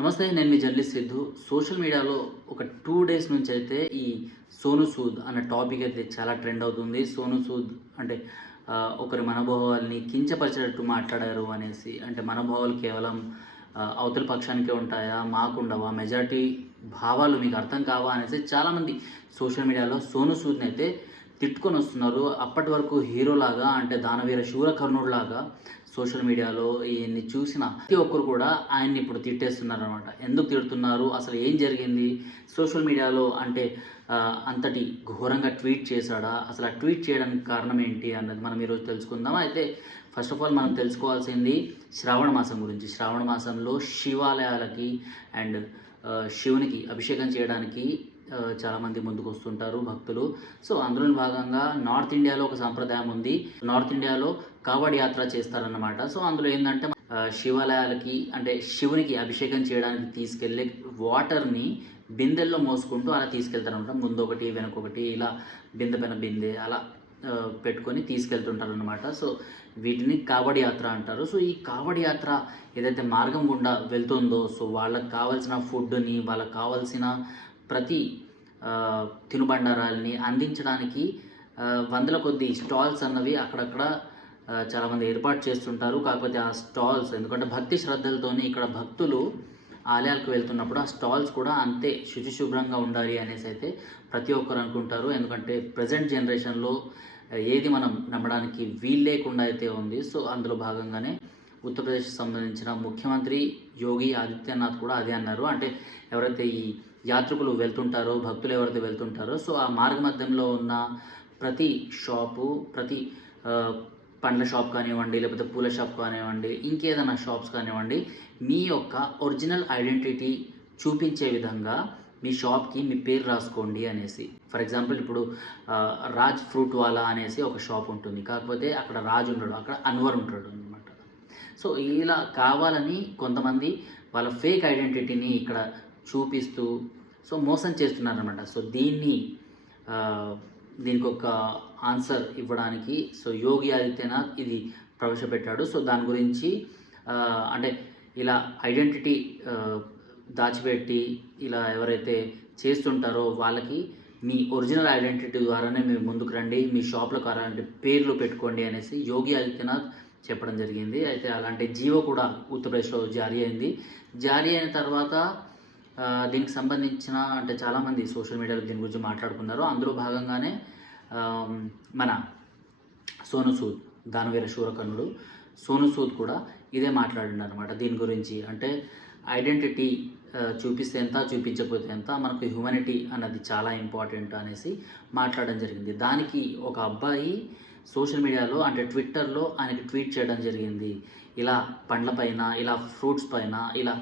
నమస్తే నేను మీ journalist Siddhu. Social మీడియాలో ఒక టూ డేస్ నుంచి అయితే ఈ సోను సూద్ అన్న టాపిక్ అయితే చాలా ట్రెండ్ అవుతుంది. సోను సూద్ అంటే ఒకరి మనోభావాల్ని కించపరిచేటట్టు మాట్లాడారు అనేసి అంటే మనోభావాలు కేవలం అవతల పక్షానికే ఉంటాయా మాకుండవా మెజారిటీ భావాలు మీకు అర్థం కావా అనేసి చాలామంది సోషల్ మీడియాలో సోను సూద్ని అయితే తిట్టుకొని వస్తున్నారు. అప్పటి వరకు హీరోలాగా అంటే దానవీర శూరకర్ణుడిలాగా సోషల్ మీడియాలో ఈయన్ని చూసిన ప్రతి ఒక్కరు కూడా ఆయన్ని ఇప్పుడు తిట్టేస్తున్నారు అనమాట ఎందుకు తిడుతున్నారు? అసలు ఏం జరిగింది? సోషల్ మీడియాలో అంటే అంతటి ఘోరంగా ట్వీట్ చేశాడా? అసలు ఆ ట్వీట్ చేయడానికి కారణం ఏంటి అన్నది మనం ఈరోజు తెలుసుకుందాం అయితే ఫస్ట్ ఆఫ్ ఆల్ మనం తెలుసుకోవాల్సింది శ్రావణ మాసం గురించి. శ్రావణ మాసంలో శివాలయాలకి అండ్ శివునికి అభిషేకం చేయడానికి చాలామంది ముందుకు వస్తుంటారు భక్తులు. సో అందులో భాగంగా నార్త్ ఇండియాలో ఒక సాంప్రదాయం ఉంది. నార్త్ ఇండియాలో కావడి యాత్ర చేస్తారన్నమాట. సో అందులో ఏంటంటే శివాలయాలకి అంటే శివునికి అభిషేకం చేయడానికి తీసుకెళ్ళే వాటర్ని బిందెల్లో మోసుకుంటూ అలా తీసుకెళ్తారనమాట ముందు ఒకటి వెనక ఇలా బిందె పైన బిందె అలా పెట్టుకొని తీసుకెళ్తుంటారు అనమాట సో వీటిని కావడి యాత్ర అంటారు. సో ఈ కావడి యాత్ర ఏదైతే మార్గం గుండా వెళ్తుందో సో వాళ్ళకి కావాల్సిన ఫుడ్ని వాళ్ళకి కావాల్సిన ప్రతి తినుబండారాల్ని అందించడానికి వందల కొద్ది స్టాల్స్ అన్నవి అక్కడక్కడ చాలామంది ఏర్పాటు చేస్తుంటారు. కాకపోతే ఆ స్టాల్స్ ఎందుకంటే భక్తి శ్రద్ధలతోని ఇక్కడ భక్తులు ఆలయాలకు వెళ్తున్నప్పుడు ఆ స్టాల్స్ కూడా అంతే శుచిశుభ్రంగా ఉండాలి అనేసి అయితే ప్రతి ఒక్కరు అనుకుంటారు. ఎందుకంటే ప్రజెంట్ జనరేషన్లో ఏది మనం నమ్మడానికి వీలు లేకుండా అయితే ఉంది. సో అందులో భాగంగానే ఉత్తరప్రదేశ్ సంబంధించిన ముఖ్యమంత్రి యోగి ఆదిత్యనాథ్ కూడా అదే అన్నారు. అంటే ఎవరైతే ఈ యాత్రికులు వెళ్తుంటారో భక్తులు ఎవరైతే వెళ్తుంటారో సో ఆ మార్గ మధ్యంలో ఉన్న ప్రతి షాపు ప్రతి పండ్ల షాప్ కానివ్వండి లేకపోతే పూల షాప్ కానివ్వండి ఇంకేదైనా షాప్స్ కానివ్వండి మీ యొక్క ఒరిజినల్ ఐడెంటిటీ చూపించే విధంగా మీ షాప్కి మీ పేరు రాసుకోండి అనేసి. ఫర్ ఎగ్జాంపుల్ ఇప్పుడు రాజ్ ఫ్రూట్ వాలా అనేసి ఒక షాప్ ఉంటుంది. కాకపోతే అక్కడ రాజ్ ఉండడు అక్కడ అన్వర్ ఉంటాడు అనమాట సో ఇలా కావాలని కొంతమంది వాళ్ళ ఫేక్ ఐడెంటిటీని ఇక్కడ చూపిస్తూ సో మోసం చేస్తున్నారనమాట సో దీన్ని దీనికి ఒక ఆన్సర్ ఇవ్వడానికి సో యోగి ఆదిత్యనాథ్ ఇది ప్రవేశపెట్టాడు. సో దాని గురించి అంటే ఇలా ఐడెంటిటీ దాచిపెట్టి ఇలా ఎవరైతే చేస్తుంటారో వాళ్ళకి మీ ఒరిజినల్ ఐడెంటిటీ ద్వారానే మీరు ముందుకు రండి మీ షాప్లకు అలాంటి పేర్లు పెట్టుకోండి అనేసి యోగి ఆదిత్యనాథ్ చెప్పడం జరిగింది. అయితే అలాంటి జీవో కూడా ఉత్తరప్రదేశ్లో జారీ అయింది. జారీ అయిన తర్వాత దీనికి సంబంధించిన అంటే చాలామంది సోషల్ మీడియాలో దీని గురించి మాట్లాడుకున్నారు. అందులో భాగంగానే మన సోను సూద్ దానవీర శూరకర్ణుడు సోను సూద్ కూడా ఇదే మాట్లాడిండు అనమాట దీని గురించి అంటే ఐడెంటిటీ చూపిస్తే ఎంత చూపించకపోతే ఎంత మనకు హ్యూమనిటీ అన్నది చాలా ఇంపార్టెంట్ అనేసి మాట్లాడడం జరిగింది. దానికి ఒక అబ్బాయి సోషల్ మీడియాలో అంటే ట్విట్టర్లో ఆయనకి ట్వీట్ చేయడం జరిగింది. ఇలా పండ్ల పైన ఇలా ఫ్రూట్స్ పైన ఇలా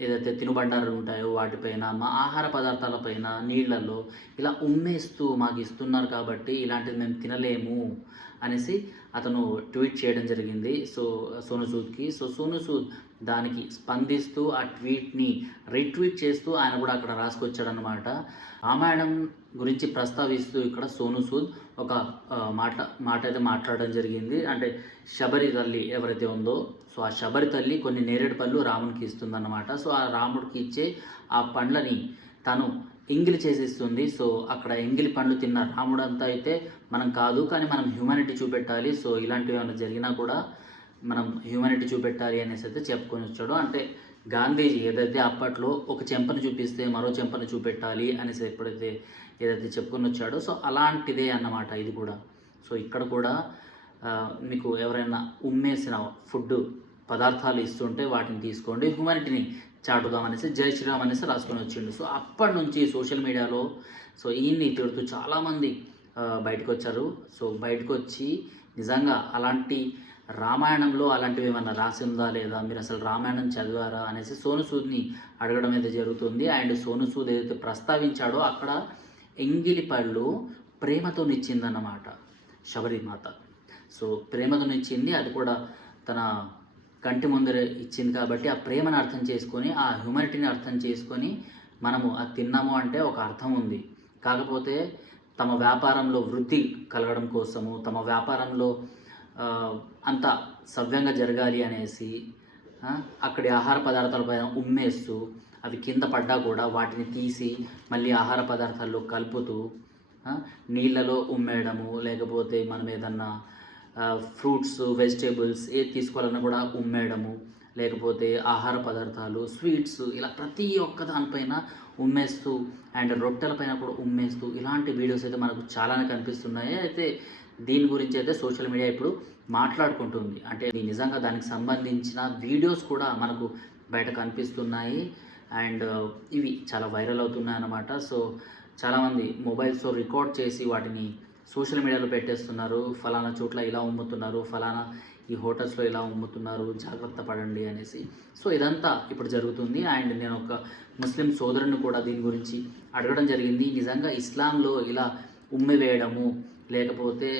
ఏదైతే తినుబండారాలు ఉంటాయో వాటిపైన మా ఆహార పదార్థాలపైన నీళ్ళల్లో ఇలా ఉమ్మేస్తూ మాకు ఇస్తున్నారు కాబట్టి ఇలాంటిది మేము తినలేము. అనేసి అతను ట్వీట్ చేయడం జరిగింది. సో సోను సూద్కి సో సోను సూద్ దానికి స్పందిస్తూ ఆ ట్వీట్ని రీట్వీట్ చేస్తూ ఆయన కూడా అక్కడ రాసుకొచ్చాడనమాట రామాయణం గురించి ప్రస్తావిస్తూ ఇక్కడ సోను సూద్ ఒక మాట మాట అయితే మాట్లాడడం జరిగింది. అంటే శబరి తల్లి ఎవరైతే ఉందో సో ఆ శబరి తల్లి కొన్ని నేరేడు పళ్ళు రామునికి ఇస్తుందన్నమాట. సో ఆ రాముడికి ఇచ్చే ఆ పండ్లని తను ఎంగిలి చేసేస్తుంది. సో అక్కడ ఎంగిలి పండ్లు తిన్న రాముడు అంతా అయితే మనం కాదు కానీ మనం హ్యూమానిటీ చూపెట్టాలి. సో ఇలాంటివి ఏమైనా జరిగినా కూడా మనం హ్యూమానిటీ చూపెట్టాలి అనేసి అయితే చెప్పుకొని వచ్చాడు. అంటే గాంధీజీ ఏదైతే అప్పట్లో ఒక చెంపను చూపిస్తే మరో చెంపను చూపెట్టాలి అనేసి ఎప్పుడైతే ఏదైతే చెప్పుకొని వచ్చాడో సో అలాంటిదే అన్నమాట ఇది కూడా. సో ఇక్కడ కూడా మీకు ఎవరైనా ఉమ్మేసిన ఫుడ్ పదార్థాలు ఇస్తుంటే వాటిని తీసుకోండి. హ్యూమానిటీని చాటుదాం అనేసి జై శ్రీరామ్ అనేసి రాసుకొని వచ్చిండు. సో అప్పటి నుంచి సోషల్ మీడియాలో సో ఈయన్ని తిడుతూ చాలామంది బయటకు వచ్చారు సో బయటకు వచ్చి నిజంగా అలాంటి రామాయణంలో అలాంటివి ఏమన్నా రాసి ఉందా లేదా? మీరు అసలు రామాయణం చదివారా అనేసి సోను సూద్ని అడగడం అయితే జరుగుతుంది. అండ్ సోను సూద్ ఏదైతే ప్రస్తావించాడో అక్కడ ఎంగిలి పళ్ళు ప్రేమతో నిచ్చిందన్నమాట శబరిమాత. సో ప్రేమతో ఇచ్చింది అది కూడా తన కంటి ముందర ఇచ్చింది కాబట్టి ఆ ప్రేమను అర్థం చేసుకొని ఆ హ్యూమనిటీని అర్థం చేసుకొని మనము అది తిన్నాము అంటే ఒక అర్థం ఉంది. కాకపోతే తమ వ్యాపారంలో వృద్ధి కలగడం కోసము తమ వ్యాపారంలో అంత సవ్యంగా జరగాలి అనేసి అక్కడి ఆహార పదార్థాలపై ఉమ్మేస్తూ అవి కింద పడ్డా కూడా వాటిని తీసి మళ్ళీ ఆహార పదార్థాల్లో కలుపుతూ నీళ్ళలో ఉమ్మేయడము లేకపోతే మనం ఏదన్నా ఫ్రూట్స్ వెజిటేబుల్స్ ఏది తీసుకోవాలన్నా కూడా ఉమ్మేయడము లేకపోతే ఆహార పదార్థాలు స్వీట్స్ ఇలా ప్రతి ఒక్క దానిపైన ఉమ్మేస్తూ అండ్ రొట్టెల పైన కూడా ఉమ్మేస్తూ ఇలాంటి వీడియోస్ అయితే మనకు చాలానే కనిపిస్తున్నాయి. అయితే దీని గురించి అయితే సోషల్ మీడియా ఇప్పుడు మాట్లాడుకుంటుంది. అంటే నిజంగా దానికి సంబంధించిన వీడియోస్ కూడా మనకు బయట కనిపిస్తున్నాయి. అండ్ ఇవి చాలా వైరల్ అవుతున్నాయి అన్నమాట సో చాలామంది మొబైల్స్తో రికార్డ్ చేసి వాటిని సోషల్ మీడియాలో పెట్టేస్తున్నారు ఫలానా చోట్ల ఇలా ఉమ్ముతున్నారు ఫలానా ఈ హోటల్స్లో ఇలా అమ్ముతున్నారు జాగ్రత్త పడండి అనేసి. సో ఇదంతా ఇప్పుడు జరుగుతుంది. అండ్ నేను ఒక ముస్లిం సోదరుని కూడా దీని గురించి అడగడం జరిగింది. నిజంగా ఇస్లాంలో ఇలా ఉమ్మి వేయడము లేకపోతే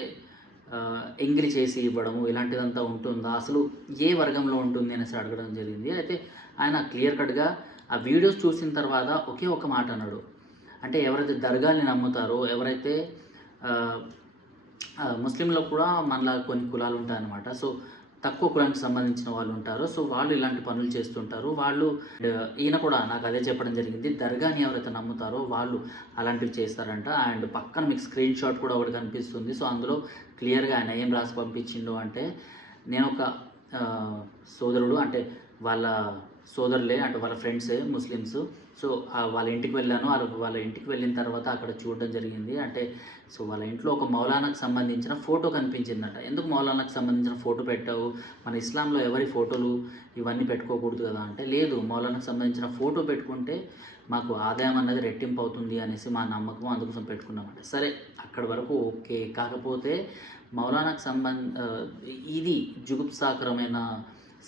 ఎంగిలి చేసి ఇవ్వడము ఇలాంటిదంతా ఉంటుందా? అసలు ఏ వర్గంలో ఉంటుంది అనేసి అడగడం జరిగింది. అయితే ఆయన క్లియర్ కట్గా ఆ వీడియోస్ చూసిన తర్వాత ఒకే ఒక మాట అన్నాడు. అంటే ఎవరైతే దర్గాని నమ్ముతారో ఎవరైతే ముస్లింలో కూడా మనలా కొన్ని కులాలు ఉంటాయన్నమాట. సో తక్కువ కులానికి సంబంధించిన వాళ్ళు ఉంటారు. సో వాళ్ళు ఇలాంటి పనులు చేస్తుంటారు. వాళ్ళు ఈయన కూడా నాకు అదే చెప్పడం జరిగింది. దర్గాని ఎవరైతే నమ్ముతారో వాళ్ళు అలాంటివి చేస్తారంట. అండ్ పక్కన మీకు స్క్రీన్ షాట్ కూడా ఒకటి కనిపిస్తుంది. సో అందులో క్లియర్గా ఆయన ఏం రాసి పంపించిండు అంటే నేను ఒక సోదరుడు అంటే వాళ్ళ సోదరులే అంటే వాళ్ళ ఫ్రెండ్సే ముస్లిమ్స్. సో వాళ్ళ ఇంటికి వెళ్ళాను. వాళ్ళ వాళ్ళ ఇంటికి వెళ్ళిన తర్వాత అక్కడ చూడడం జరిగింది. అంటే సో వాళ్ళ ఇంట్లో ఒక మౌలానాకు సంబంధించిన ఫోటో కనిపించిందట. ఎందుకు మౌలానాకు సంబంధించిన ఫోటో పెట్టావు? మన ఇస్లాంలో ఎవరి ఫోటోలు ఇవన్నీ పెట్టుకోకూడదు కదా అంటే లేదు మౌలానాకు సంబంధించిన ఫోటో పెట్టుకుంటే మాకు ఆదాయం అన్నది రెట్టింపు అవుతుంది అనేసి మా నమ్మకం అందుకోసం పెట్టుకున్నామంట. సరే అక్కడి వరకు ఓకే. కాకపోతే మౌలానాకు సంబంధ ఇది జుగుప్సాకరమైన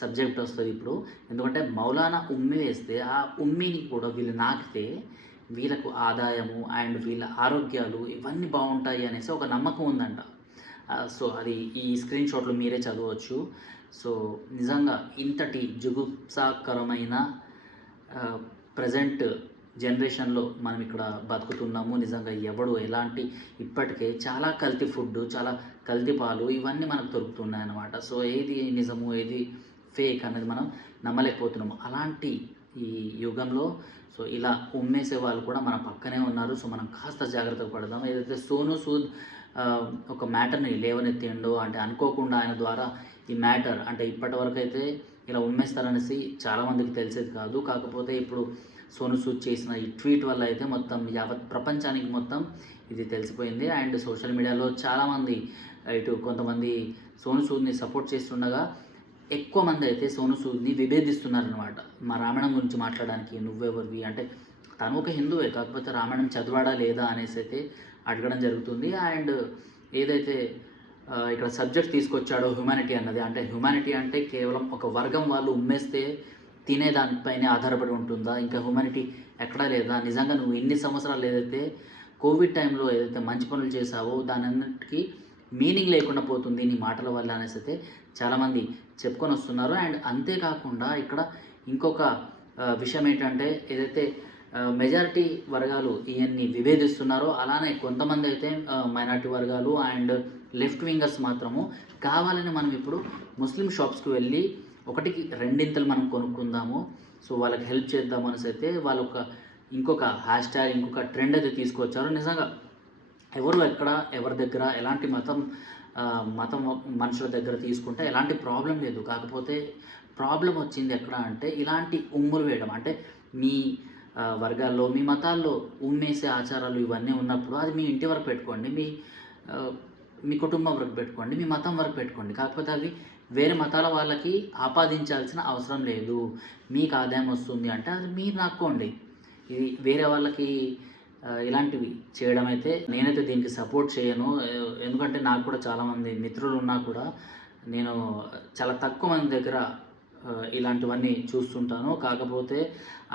సబ్జెక్ట్ వస్తుంది ఇప్పుడు. ఎందుకంటే మౌలానా ఉమ్మి వేస్తే ఆ ఉమ్మిని కూడా వీళ్ళు నాకితే వీళ్ళకు ఆదాయము అండ్ వీళ్ళ ఆరోగ్యాలు ఇవన్నీ బాగుంటాయి అనేసి ఒక నమ్మకం ఉందంట. సో అది ఈ స్క్రీన్ షాట్లు మీరే చదవచ్చు. సో నిజంగా ఇంతటి జుగుప్సాకరమైన ప్రజెంట్ జనరేషన్లో మనం ఇక్కడ బతుకుతున్నాము. నిజంగా ఎవడు ఎలాంటి ఇప్పటికే చాలా కల్తీ ఫుడ్ చాలా కల్తీ పాలు ఇవన్నీ మనకు దొరుకుతున్నాయి అన్నమాట సో ఏది నిజము ఏది ఫేక్ అనేది మనం నమ్మలేకపోతున్నాము. అలాంటి ఈ యుగంలో సో ఇలా ఉమ్మేసే వాళ్ళు కూడా మన పక్కనే ఉన్నారు. సో మనం కాస్త జాగ్రత్తగా పడదాం. ఏదైతే సోను సూద్ ఒక మ్యాటర్ని లేవనెత్తిండో అంటే అనుకోకుండా ఆయన ద్వారా ఈ మ్యాటర్ అంటే ఇప్పటి వరకు అయితే ఇలా ఉమ్మేస్తారనేసి చాలామందికి తెలిసేది కాదు. కాకపోతే ఇప్పుడు సోను సూద్ చేసిన ఈ ట్వీట్ వల్ల అయితే మొత్తం యావత్ ప్రపంచానికి మొత్తం ఇది తెలిసిపోయింది. అండ్ సోషల్ మీడియాలో చాలామంది ఇటు కొంతమంది సోను సూద్ని సపోర్ట్ చేస్తుండగా ఎక్కువ మంది అయితే సోను సూద్ని విభేదిస్తున్నారనమాట మా రామాయణం గురించి మాట్లాడడానికి నువ్వెవరివి? అంటే తను ఒక హిందువే కాకపోతే రామాయణం చదివాడా లేదా అనేసి అయితే అడగడం జరుగుతుంది. అండ్ ఏదైతే ఇక్కడ సబ్జెక్ట్ తీసుకొచ్చాడో హ్యుమానిటీ అన్నది అంటే హ్యుమానిటీ అంటే కేవలం ఒక వర్గం వాళ్ళు ఉమ్మేస్తే తినే దానిపైనే ఆధారపడి ఉంటుందా? ఇంకా హ్యుమానిటీ ఎక్కడా లేదా? నిజంగా నువ్వు ఇన్ని సంవత్సరాలు ఏదైతే కోవిడ్ టైంలో ఏదైతే మంచి పనులు చేసావో దాని అన్నిటికీ మీనింగ్ లేకుండా పోతుంది నీ మాటల వల్ల అనేసి అయితే చాలామంది చెప్పుకొని వస్తున్నారు. అండ్ అంతేకాకుండా ఇక్కడ ఇంకొక విషయం ఏంటంటే ఏదైతే మెజారిటీ వర్గాలు ఇవన్నీ విభేదిస్తున్నారో అలానే కొంతమంది అయితే మైనారిటీ వర్గాలు అండ్ లెఫ్ట్ వింగర్స్ మాత్రము కావాలని మనం ఇప్పుడు ముస్లిం షాప్స్కి వెళ్ళి ఒకటికి రెండింతలు మనం కొనుక్కుందాము. సో వాళ్ళకి హెల్ప్ చేద్దాం అనేసి అయితే వాళ్ళొక ఇంకొక హ్యాష్ ట్యాగ్ ఇంకొక ట్రెండ్ అయితే తీసుకొచ్చారు. నిజంగా ఎవరు ఎక్కడ ఎవరి దగ్గర ఎలాంటి మతం మతం మనుషుల దగ్గర తీసుకుంటే ఎలాంటి ప్రాబ్లం లేదు. కాకపోతే ప్రాబ్లం వచ్చింది ఎక్కడ అంటే ఇలాంటి ఉమ్ములు వేయడం. అంటే మీ వర్గాల్లో మీ మతాల్లో ఉమ్మేసే ఆచారాలు ఇవన్నీ ఉన్నప్పుడు అది మీ ఇంటి వరకు పెట్టుకోండి మీ మీ కుటుంబం వరకు పెట్టుకోండి మీ మతం వరకు పెట్టుకోండి. కాకపోతే అవి వేరే మతాల వాళ్ళకి ఆపాదించాల్సిన అవసరం లేదు. మీకు ఆదాయం వస్తుంది అంటే అది మీరు నాక్కోండి. ఇది వేరే వాళ్ళకి ఇలాంటివి చేయడం అయితే నేనైతే దీనికి సపోర్ట్ చేయను. ఎందుకంటే నాకు కూడా చాలామంది మిత్రులు ఉన్నా కూడా నేను చాలా తక్కువ మంది దగ్గర ఇలాంటివన్నీ చూస్తుంటాను. కాకపోతే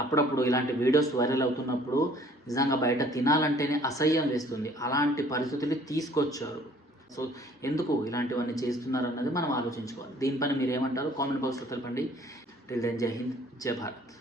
అప్పుడప్పుడు ఇలాంటి వీడియోస్ వైరల్ అవుతున్నప్పుడు నిజంగా బయట తినాలంటేనే అసహ్యం వేస్తుంది. అలాంటి పరిస్థితులు తీసుకొచ్చారు. సో ఎందుకు ఇలాంటివన్నీ చేస్తున్నారు అన్నది మనం ఆలోచించుకోవాలి. దీనిపైన మీరు ఏమంటారు కామెంట్ బాక్స్లో తెలపండి. టిల్ దెన్ జై హింద్ జై భారత్.